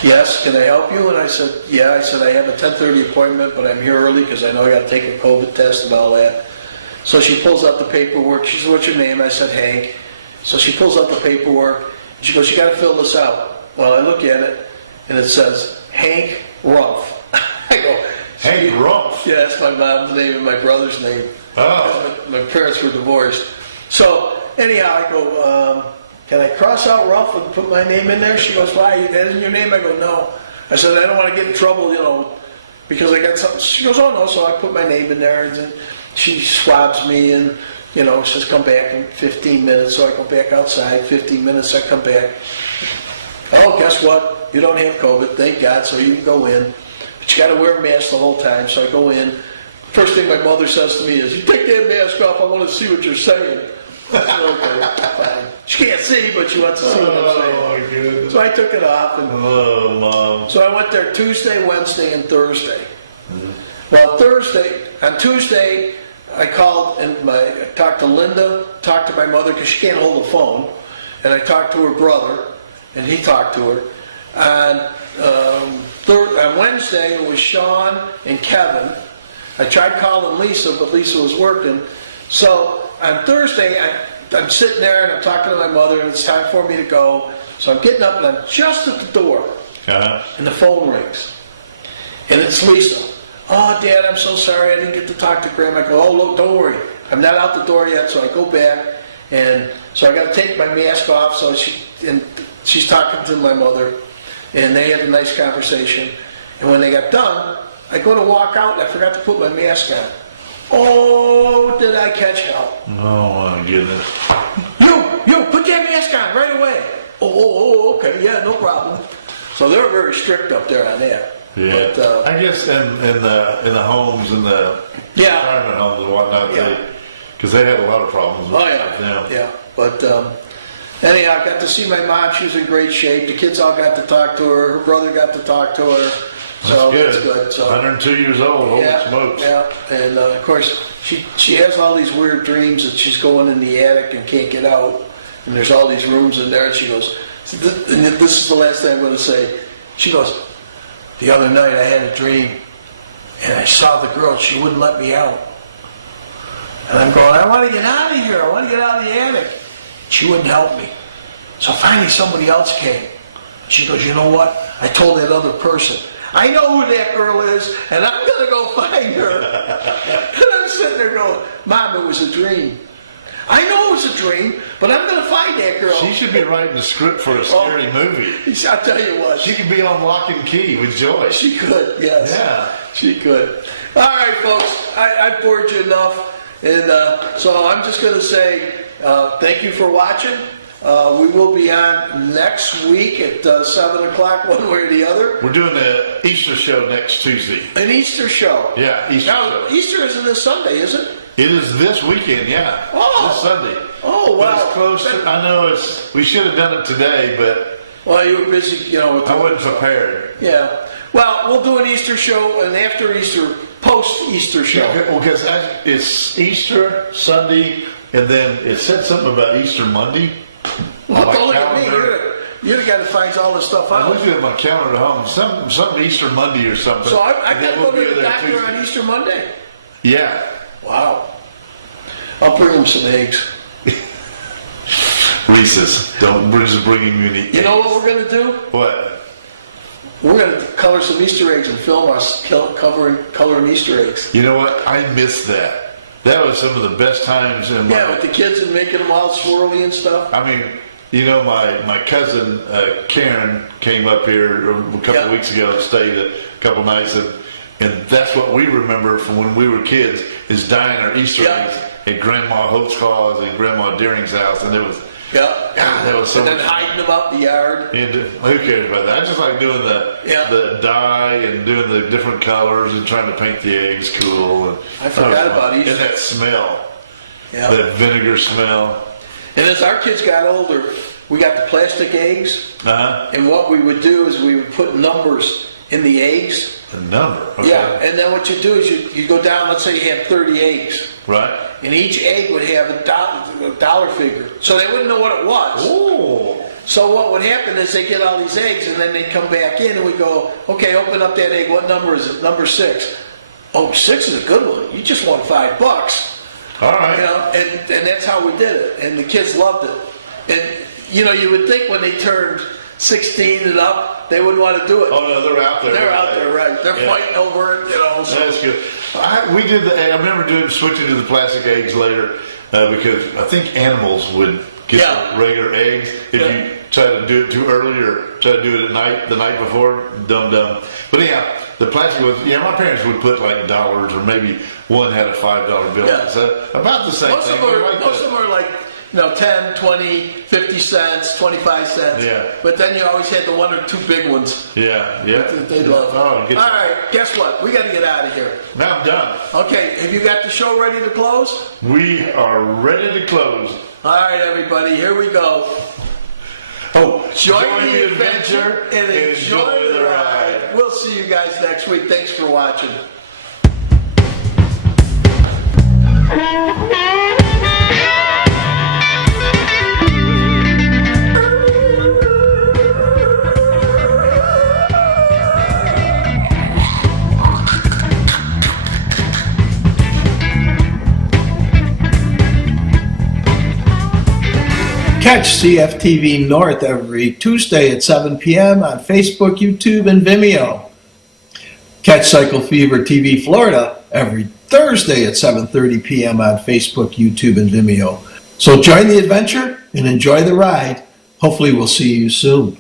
yes, can I help you? And I said, yeah. I said, I have a 10:30 appointment, but I'm here early because I know I got to take a COVID test and all that. So she pulls out the paperwork. She said, what's your name? I said, Hank. So she pulls out the paperwork. And she goes, you got to fill this out. Well, I look at it and it says, Hank Rumpf. I go, Hank Rumpf? Yeah, that's my mom's name and my brother's name. Oh. My parents were divorced. So anyhow, I go, can I cross out Rumpf and put my name in there? She goes, why? That isn't your name? I go, no. I said, I don't want to get in trouble, because I got something. She goes, oh, no. So I put my name in there, and then she swabs me, and, says, come back in 15 minutes. So I go back outside, 15 minutes, I come back. Oh, guess what? You don't have COVID, thank God, so you can go in. But you got to wear a mask the whole time, so I go in. First thing my mother says to me is, you take that mask off, I want to see what you're saying. I said, okay, fine. She can't see, but she wants to see what I'm saying. Oh, my goodness. So I took it off. And Mom. So I went there Tuesday, Wednesday, and Thursday. Well, on Tuesday, I called and I talked to Linda, talked to my mother because she can't hold the phone, and I talked to her brother, and he talked to her. On Wednesday, it was Shawn and Kevin. I tried calling Lisa, but Lisa was working. So on Thursday, I'm sitting there and I'm talking to my mother, and it's time for me to go. So I'm getting up and I'm just at the door, and the phone rings, and it's Lisa. Oh, Dad, I'm so sorry I didn't get to talk to Grandma. I go, oh, look, don't worry. I'm not out the door yet, so I go back, and so I got to take my mask off. So she's talking to my mother, and they had a nice conversation. And when they got done, I go to walk out, and I forgot to put my mask on. Oh, did I catch hell? Oh, my goodness. You, put that mask on right away. Oh, okay, yeah, no problem. So they were very strict up there on that. Yeah, but, I guess in the homes, in the retirement homes and whatnot, because they had a lot of problems with yeah. But anyhow, I got to see my mom. She was in great shape. The kids all got to talk to her. Her brother got to talk to her. So that's good. So 102 years old. Holy smokes. Yeah, and of course she has all these weird dreams that she's going in the attic and can't get out, and there's all these rooms in there. And she goes, and this is the last thing I'm going to say. She goes, the other night I had a dream, and I saw the girl. She wouldn't let me out. And I'm going, I want to get out of here. I want to get out of the attic. She wouldn't help me. So finally somebody else came. She goes, you know what? I told that other person, I know who that girl is, and I'm going to go find her. And I'm sitting there going, Mom, it was a dream. I know it was a dream, but I'm going to find that girl. She should be writing a script for a scary movie. I'll tell you what. She could be on Lock and Key with Joy. She could, yes. Yeah. She could. All right, folks. I've bored you enough. And so I'm just going to say thank you for watching. We will be on next week at 7 o'clock, one way or the other. We're doing the Easter show next Tuesday. An Easter show? Yeah, Easter show. Easter isn't this Sunday, is it? It is this weekend, yeah. Oh. This Sunday. Oh, wow. But it's close to, I know we should have done it today, but... Well, you were busy, I wasn't prepared. Yeah. Well, we'll do an Easter show, and after Easter, post-Easter show. Yeah, well, because it's Easter Sunday, and then it said something about Easter Monday. Well, don't look at me. You're the guy that finds all this stuff out. I looked at my calendar at home. Some Easter Monday or something. So I got to go to the doctor on Easter Monday? Yeah. Wow. I'll bring him some eggs. Reese's. We're just bringing you any eggs. You know what we're going to do? What? We're going to color some Easter eggs and film us coloring Easter eggs. You know what? I missed that. That was some of the best times in my... Yeah, with the kids and making them all swirly and stuff. I mean, you know, my cousin Karen came up here a couple of weeks ago and stayed a couple nights, and that's what we remember from when we were kids, is dyeing our Easter eggs at Grandma Holtzclaw's and Grandma Deering's house, and it was... Yeah. God, that was so and then much hiding them out in the yard. And who cares about that? I just like doing the dye and doing the different colors and trying to paint the eggs cool. And I forgot about Easter. And that smell. Yeah. That vinegar smell. And as our kids got older, we got the plastic eggs. Uh-huh. And what we would do is we would put numbers in the eggs. A number? Okay. Yeah. And then what you do is you go down, let's say you had 30 eggs. Right. And each egg would have a dollar figure. So they wouldn't know what it was. Ooh. So what would happen is they get all these eggs and then they come back in and we go, okay, open up that egg. What number is it? Number 6. Oh, 6 is a good one. You just won $5. All right. You know, and that's how we did it. And the kids loved it. And, you know, you would think when they turned 16 and up, they wouldn't want to do it. Oh, no, they're out there. They're out there, right. They're fighting over it, you know. So. That's good. We did the. I remember switching to the plastic eggs later because I think animals would get regular eggs if you try to do it too early or try to do it at the night before. Dumb. But yeah, the plastic was. Yeah, my parents would put like dollars or maybe one had a $5 bill. Yeah. So about the same thing. Most of them are like, 10, 20, 50 cents, 25 cents. Yeah. But then you always had the one or two big ones. Yeah. That they love. Oh, all right, guess what? We got to get out of here. Now I'm done. Okay, have you got the show ready to close? We are ready to close. All right, everybody, here we go. Oh, join the adventure and enjoy the ride. We'll see you guys next week. Thanks for watching. Catch CFTV North every Tuesday at 7 p.m. on Facebook, YouTube, and Vimeo. Catch Cycle Fever TV Florida every Thursday at 7:30 p.m. on Facebook, YouTube, and Vimeo. So join the adventure and enjoy the ride. Hopefully we'll see you soon.